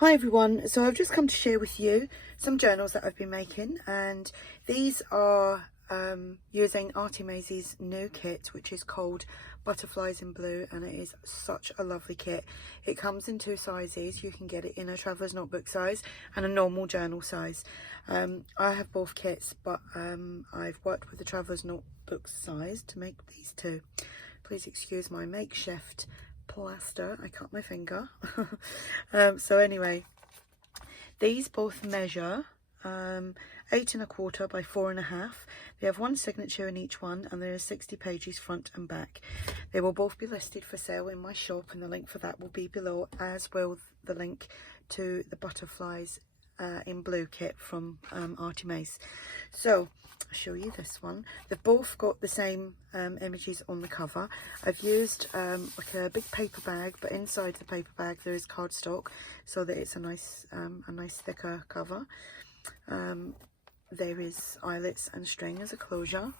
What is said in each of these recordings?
Hi everyone, so I've just come to share with you some journals that I've been making, and these are using ARTYMaze's new kit, which is called Butterflies in Blue, and it is such a lovely kit. It comes in two sizes. You can get it in a traveller's notebook size and a normal journal size. I have both kits, but I've worked with the traveller's notebook size to make these two. Please excuse my makeshift plaster, I cut my finger. So anyway, these both measure 8 1/4 by 4 1/2. They have one signature in each one, and there are 60 pages front and back. They will both be listed for sale in my shop, and the link for that will be below, as will the link to the Butterflies in Blue kit from ARTYMaze. So I'll show you this one. They've both got the same images on the cover. I've used like a big paper bag, but inside the paper bag there is cardstock, so that it's a nice thicker cover. There is eyelets and string as a closure,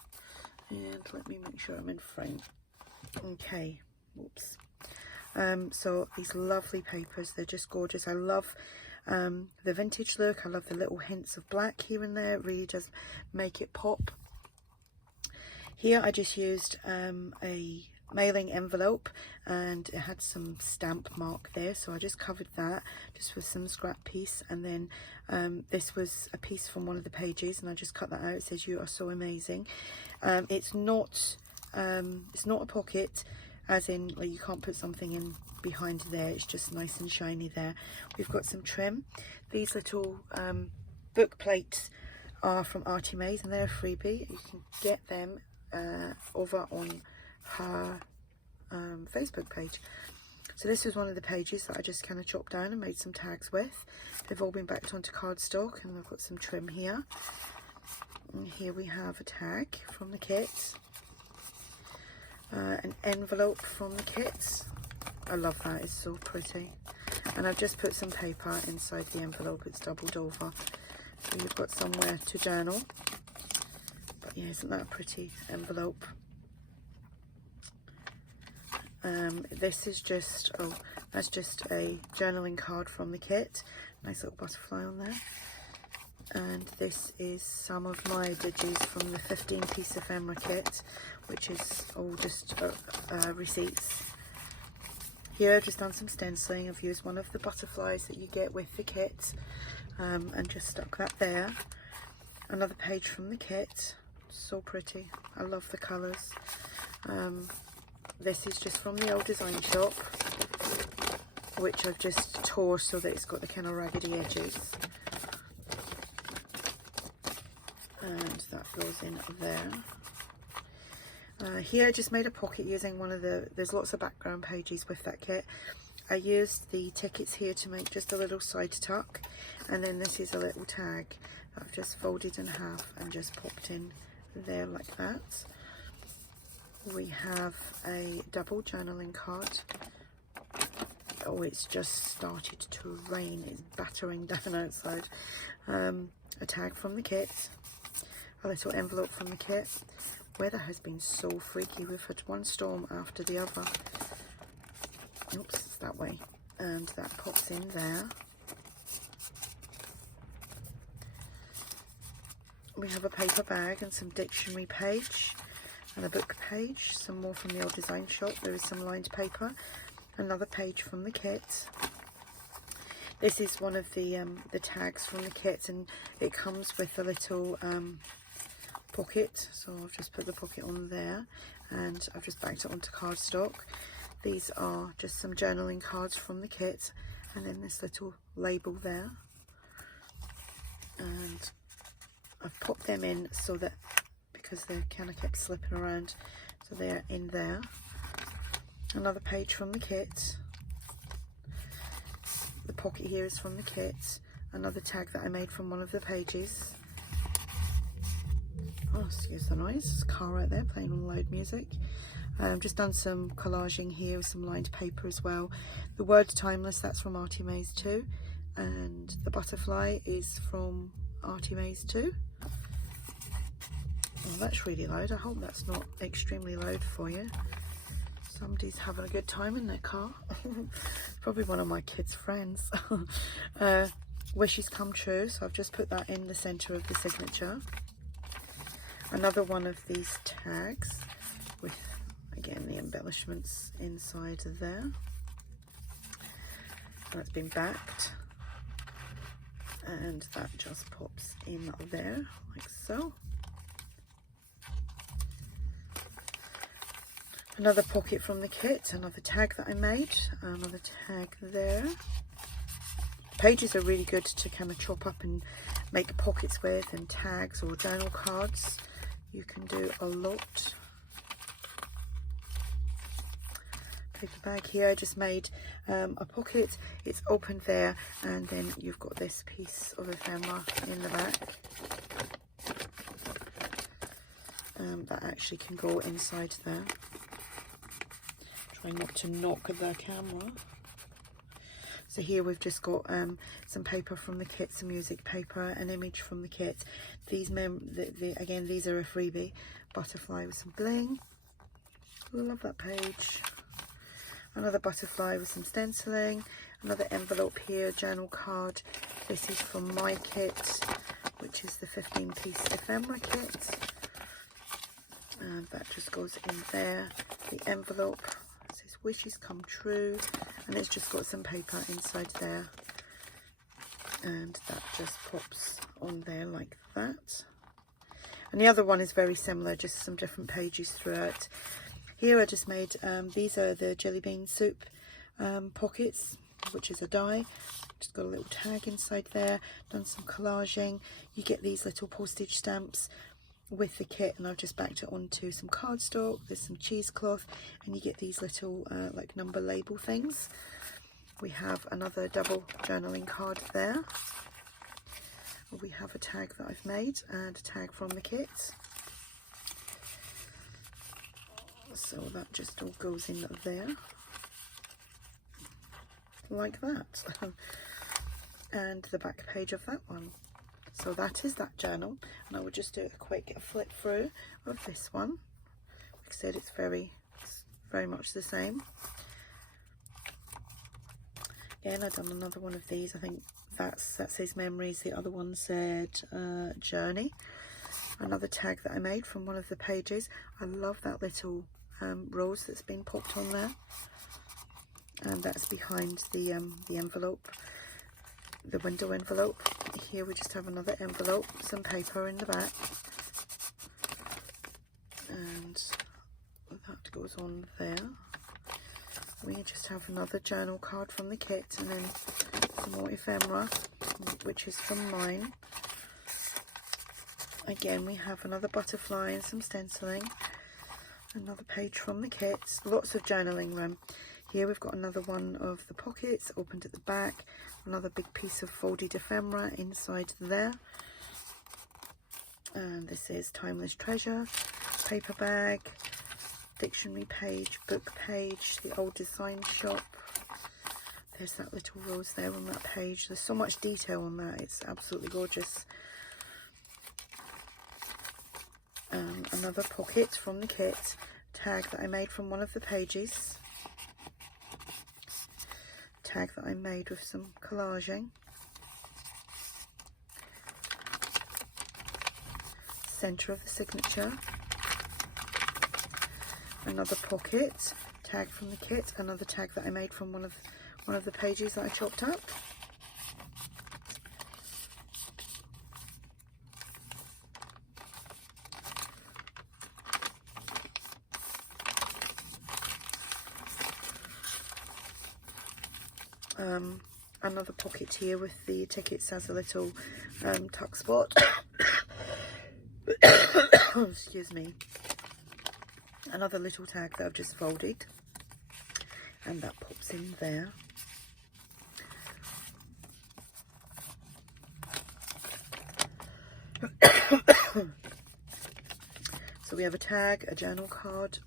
and let me make sure I'm in frame. Okay, whoops. So these lovely papers, they're just gorgeous. I love the vintage look. I love the little hints of black here and there. It really does make it pop. Here I just used a mailing envelope, and it had some stamp mark there, so I just covered that just with some scrap piece, and then this was a piece from one of the pages, and I just cut that out. It says, "You are so amazing." It's not a pocket, as in like you can't put something in behind there. It's just nice and shiny there. We've got some trim. These little book plates are from ARTYMaze, and they're a freebie. You can get them over on her Facebook page. So this was one of the pages that I just kind of chopped down and made some tags with. They've all been backed onto cardstock, and I've got some trim here. And here we have a tag from the kit, an envelope from the kit. I love that, it's so pretty. And I've just put some paper inside the envelope. It's doubled over, so you've got somewhere to journal. But yeah, isn't that a pretty envelope? This is just, that's just a journaling card from the kit. Nice little butterfly on there. And this is some of my digis from the 15-piece ephemera kit, which is all just receipts. Here I've just done some stenciling. I've used one of the butterflies that you get with the kit, and just stuck that there. Another page from the kit. So pretty. I love the colours. This is just from the old design shop, which I've just tore so that it's got the kind of raggedy edges. And that goes in there. Here I just made a pocket using one of there's lots of background pages with that kit. I used the tickets here to make just a little side tuck, and then this is a little tag that I've just folded in half and just popped in there like that. We have a double journaling card. Oh, it's just started to rain. It's battering down outside. A tag from the kit. A little envelope from the kit. Weather has been so freaky. We've had one storm after the other. Oops, it's that way. And that pops in there. We have a paper bag and some dictionary page and a book page. Some more from the old design shop. There is some lined paper. Another page from the kit. This is one of the tags from the kit, and it comes with a little pocket, so I've just put the pocket on there, and I've just backed it onto cardstock. These are just some journaling cards from the kit, and then this little label there, and I've popped them in so that, because they kind of kept slipping around, so they're in there. Another page from the kit. The pocket here is from the kit. Another tag that I made from one of the pages. Oh, excuse the noise. There's a car right there playing on loud music. Just done some collaging here with some lined paper as well. The word timeless, that's from ARTYMaze too. And the butterfly is from ARTYMaze too. Oh, that's really loud. I hope that's not extremely loud for you. Somebody's having a good time in their car. Probably one of my kids' friends. Wishes come true, so I've just put that in the center of the signature. Another one of these tags with, again, the embellishments inside there. That's been backed, and that just pops in there like so. Another pocket from the kit, another tag that I made, another tag there. Pages are really good to kind of chop up and make pockets with, and tags or journal cards. You can do a lot. Paper bag here, I just made a pocket. It's open there, and then you've got this piece of ephemera in the back. That actually can go inside there. Try not to knock the camera. So here we've just got some paper from the kit, some music paper, an image from the kit. These again, these are a freebie. Butterfly with some bling. Love that page. Another butterfly with some stenciling. Another envelope here, journal card. This is from my kit, which is the 15-piece ephemera kit. And that just goes in there. The envelope says wishes come true, and it's just got some paper inside there, and that just pops on there like that. And the other one is very similar, just some different pages throughout. Here I just made these are the jelly bean soup pockets, which is a die. Just got a little tag inside there, done some collaging. You get these little postage stamps with the kit, and I've just backed it onto some cardstock. There's some cheesecloth, and you get these little like number label things. We have another double journaling card there. We have a tag that I've made and a tag from the kit. So that just all goes in there like that. And the back page of that one. So that is that journal, and I will just do a quick flip through of this one. Like I said, it's very much the same. Again, I've done another one of these. I think that says memories. The other one said journey. Another tag that I made from one of the pages. I love that little rose that's been popped on there, and that's behind the envelope, the window envelope. Here we just have another envelope, some paper in the back, and that goes on there. We just have another journal card from the kit, and then some more ephemera, which is from mine. Again, we have another butterfly and some stenciling, another page from the kit, lots of journaling room. Here we've got another one of the pockets opened at the back, another big piece of folded ephemera inside there. And this is Timeless Treasure, paper bag, dictionary page, book page, the old design shop. There's that little rose there on that page. There's so much detail on that, it's absolutely gorgeous. Another pocket from the kit, tag that I made from one of the pages. Tag that I made with some collaging. Center of the signature. Another pocket, tag from the kit, another tag that I made from one of the pages that I chopped up. Another pocket here with the tickets as a little tuck spot. Excuse me. Another little tag that I've just folded, and that pops in there. So we have a tag, a journal card,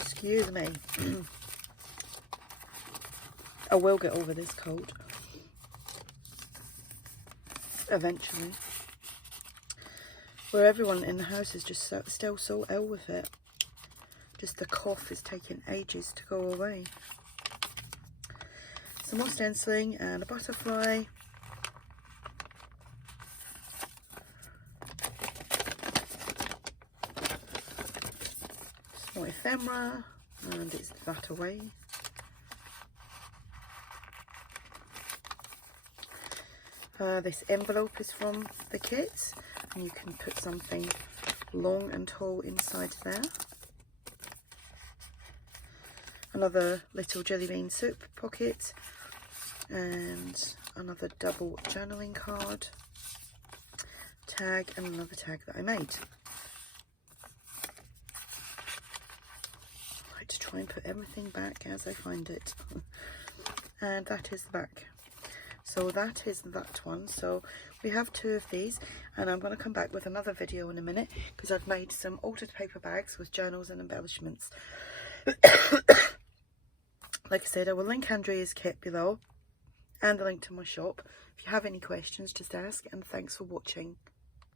excuse me. I will get over this cold. eventually. Where everyone in the house is just still so ill with it. Just the cough is taking ages to go away. Some more stenciling and a butterfly. Some more ephemera, and it's that away. This envelope is from the kit, and you can put something long and tall inside there. Another little jelly bean soup pocket, and another double journaling card, tag, and another tag that I made. I like to try and put everything back as I find it. And that is the back. So that is that one. So we have 2 of these, and I'm going to come back with another video in a minute because I've made some altered paper bags with journals and embellishments. Like I said, I will link Andrea's kit below and the link to my shop. If you have any questions, just ask, and thanks for watching.